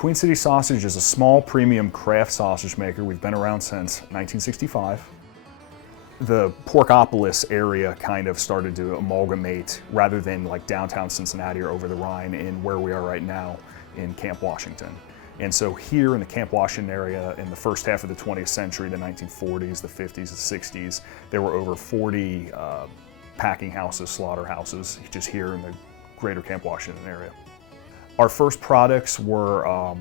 Queen City Sausage is a small premium craft sausage maker. We've been around since 1965. The Porkopolis area kind of started to amalgamate rather than like downtown Cincinnati or over the Rhine in where we are right now in Camp Washington. And so here in the Camp Washington area in the first half of the 20th century, the 1940s, the 50s, the 60s, there were over 40 packing houses, slaughterhouses, just here in the greater Camp Washington area. Our first products were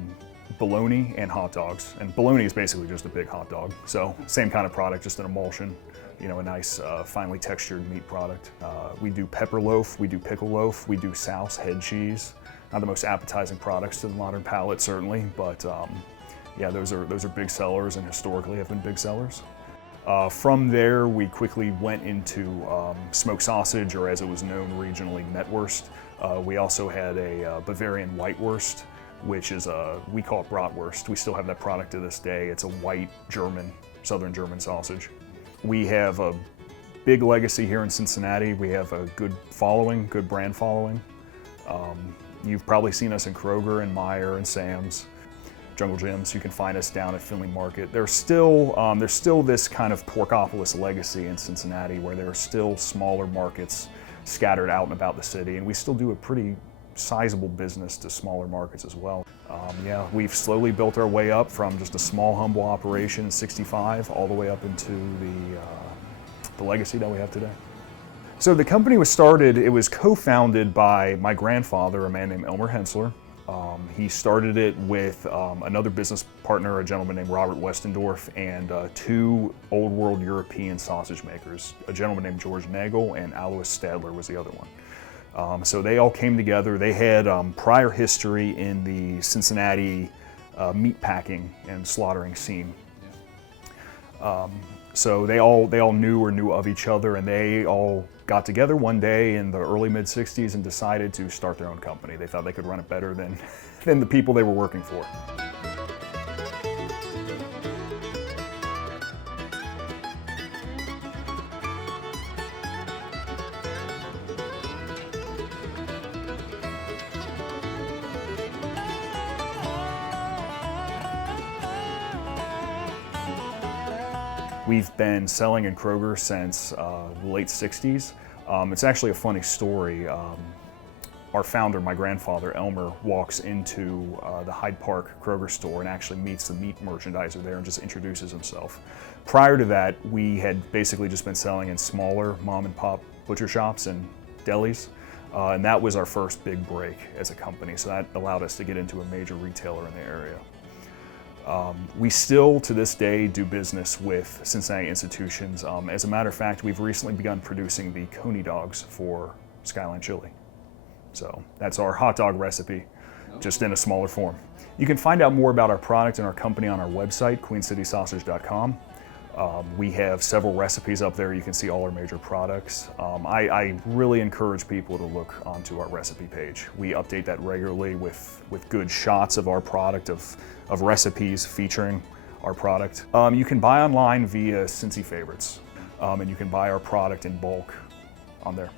bologna and hot dogs. And bologna is basically just a big hot dog. So same kind of product, just an emulsion, you know, a nice finely textured meat product. We do pepper loaf, we do pickle loaf, we do souse, head cheese. Not the most appetizing products to the modern palate, certainly, but yeah, those are big sellers and historically have been big sellers. From there, we quickly went into smoked sausage, or as it was known regionally, Metwurst. We also had a Bavarian Whitewurst, which is we call it Bratwurst. We still have that product to this day. It's a white German, Southern German sausage. We have a big legacy here in Cincinnati. We have a good following, good brand following. You've probably seen us in Kroger and Meijer and Sam's, Jungle Gyms. You can find us down at Finley Market. There's still this kind of Porkopolis legacy in Cincinnati where there are still smaller markets scattered out and about the city, and we still do a pretty sizable business to smaller markets as well. Yeah, we've slowly built our way up from just a small, humble operation in '65 all the way up into the legacy that we have today. So the company was started, it was co-founded by my grandfather, a man named Elmer Hensler. He started it with another business partner, a gentleman named Robert Westendorf, and two old world European sausage makers, a gentleman named George Nagel and Alois Stadler was the other one. So they all came together. They had prior history in the Cincinnati meat packing and slaughtering scene. So they all knew or knew of each other, and they all got together one day in the early mid-60s and decided to start their own company. They thought they could run it better than the people they were working for. We've been selling in Kroger since the late 60s. It's actually a funny story. Our founder, my grandfather, Elmer, walks into the Hyde Park Kroger store and actually meets the meat merchandiser there and just introduces himself. Prior to that, we had basically just been selling in smaller mom and pop butcher shops and delis. And that was our first big break as a company. So that allowed us to get into a major retailer in the area. We still, to this day, do business with Cincinnati institutions. As a matter of fact, we've recently begun producing the Coney dogs for Skyline Chili. So that's our hot dog recipe, just in a smaller form. You can find out more about our product and our company on our website, queencitysausage.com. We have several recipes up there. You can see all our major products. I really encourage people to look onto our recipe page. We update that regularly with good shots of our product, of recipes featuring our product. You can buy online via Cincy Favorites, and you can buy our product in bulk on there.